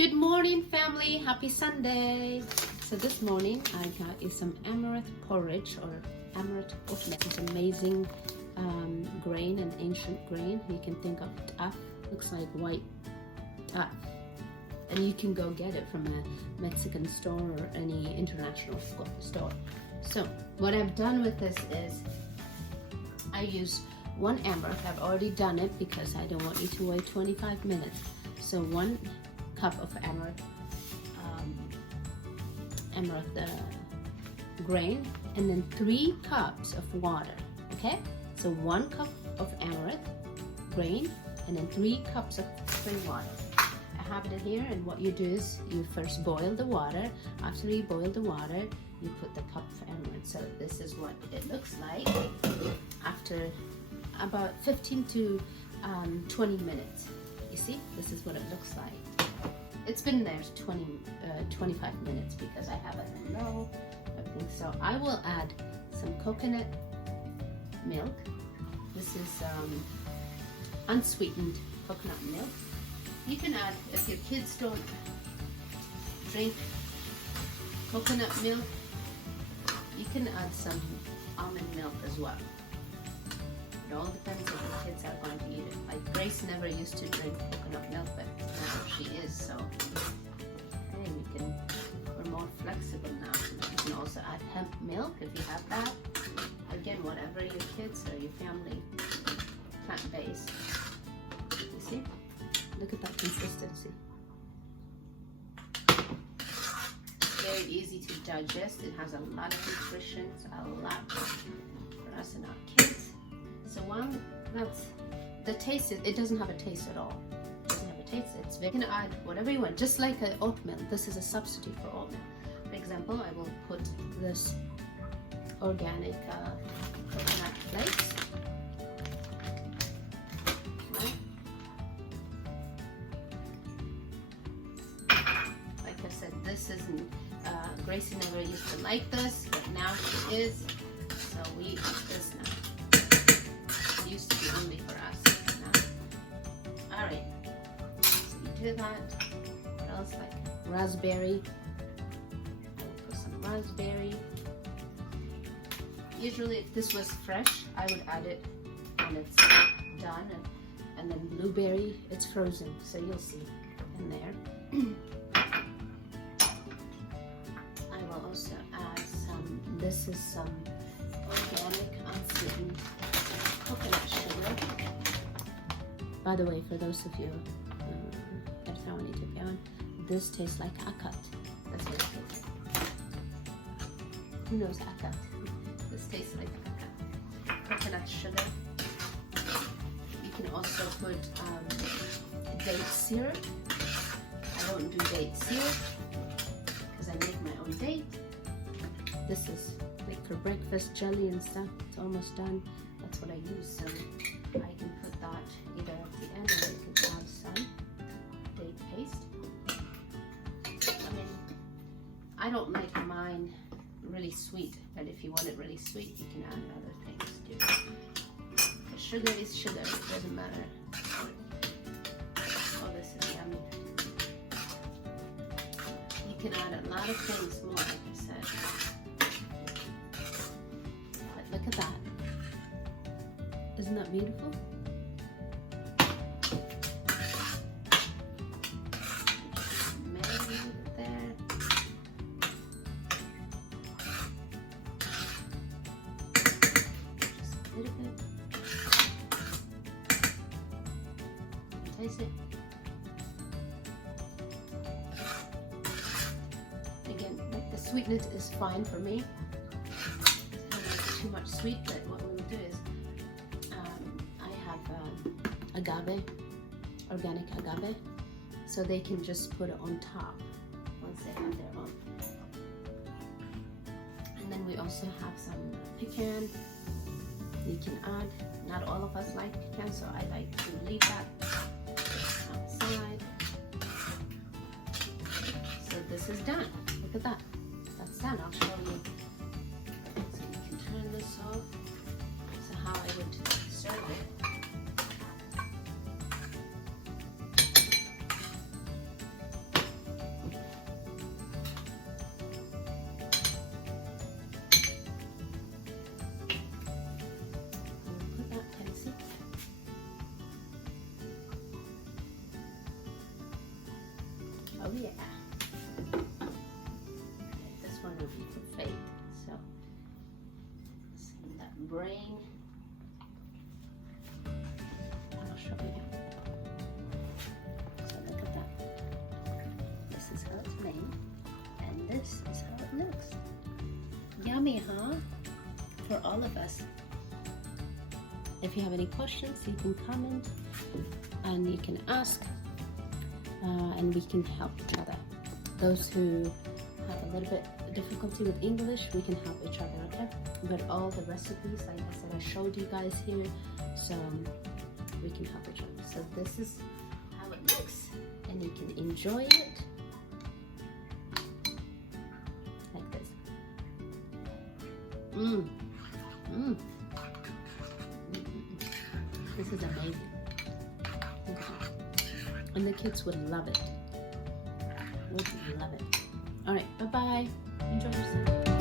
Good morning, family. Happy Sunday. So this morning I got you some amaranth porridge or amaranth oatmeal. It's amazing grain, an ancient grain. You can think of tuff. Looks like white tuff. And you can go get it from a Mexican store or any international store. So what I've done with this is I use one amaranth. I've already done it because I don't want you to wait 25 minutes. So 1 cup of amaranth grain, and then 3 cups of water. Okay, so 1 cup of amaranth grain and then 3 cups of spring water. I have it here, and what you do is you first boil the water. After you boil the water, you put the cup of amaranth. So this is what it looks like after about 15 to 20 minutes. You see, this is what it looks like. It's been there 25 minutes because I have it in low. So I will add some coconut milk. This is unsweetened coconut milk. You can add, if your kids don't drink coconut milk, you can add some almond milk as well. It all depends if the kids are going to eat it. Like Grace never used to drink coconut milk, but now she is, so hey, we're more flexible now. You can also add hemp milk if you have that. Again, whatever your kids or your family, plant-based. You see? Look at that consistency. Very easy to digest. It has a lot of nutrition, a lot for us and our kids. So that's the taste. It doesn't have a taste at all. It doesn't have a taste. You can add whatever you want, just like an oatmeal. This is a substitute for oatmeal. For example, I will put this organic coconut flakes. Right. Like I said, this isn't. Gracie never used to like this, but now she is. So we eat this now. Used to be only for us. No? All right. So you do that. What else? Like raspberry. I will put some raspberry. Usually, if this was fresh, I would add it when it's done. And then blueberry, it's frozen, so you'll see in there. I will also add some. This is some organic unsweetened coconut sugar. By the way, for those of you that found it, this tastes like akat. That's what it tastes. Who knows akat? This tastes like akat. Coconut sugar. You can also put date syrup. I don't do date syrup because I make my own date. This is like for breakfast jelly and stuff. It's almost done. That's what I use, so I can put that either at the end or you can add some date paste. I mean, I don't like mine really sweet, but if you want it really sweet, you can add other things too. But sugar is sugar, it doesn't matter. Oh, this is yummy. You can add a lot of things more, like I said. But look at that. Isn't that beautiful? Marinate it there. Just a little bit. Taste it. Again, like the sweetness is fine for me. I don't like too much sweet, but what we will do is agave, organic agave, so they can just put it on top once they have their own. And then we also have some pecan. You can add. Not all of us like pecan, so I like to leave that outside. So this is done. Look at that. That's done. I'll show you. So you can turn this off. So how I would serve it. Oh yeah. This one will be for Faith. So, see that brain. I'll show you. So look at that. This is how it's made, and this is how it looks. Yummy, huh? For all of us. If you have any questions, you can comment and you can ask, and we can help each other. Those who have a little bit difficulty with English, we can help each other, okay? But all the recipes, like I said, I showed you guys here, so we can help each other. So this is how it looks, and you can enjoy it like this. This is amazing. And the kids would love it. Would love it. All right, bye-bye. Enjoy yourself.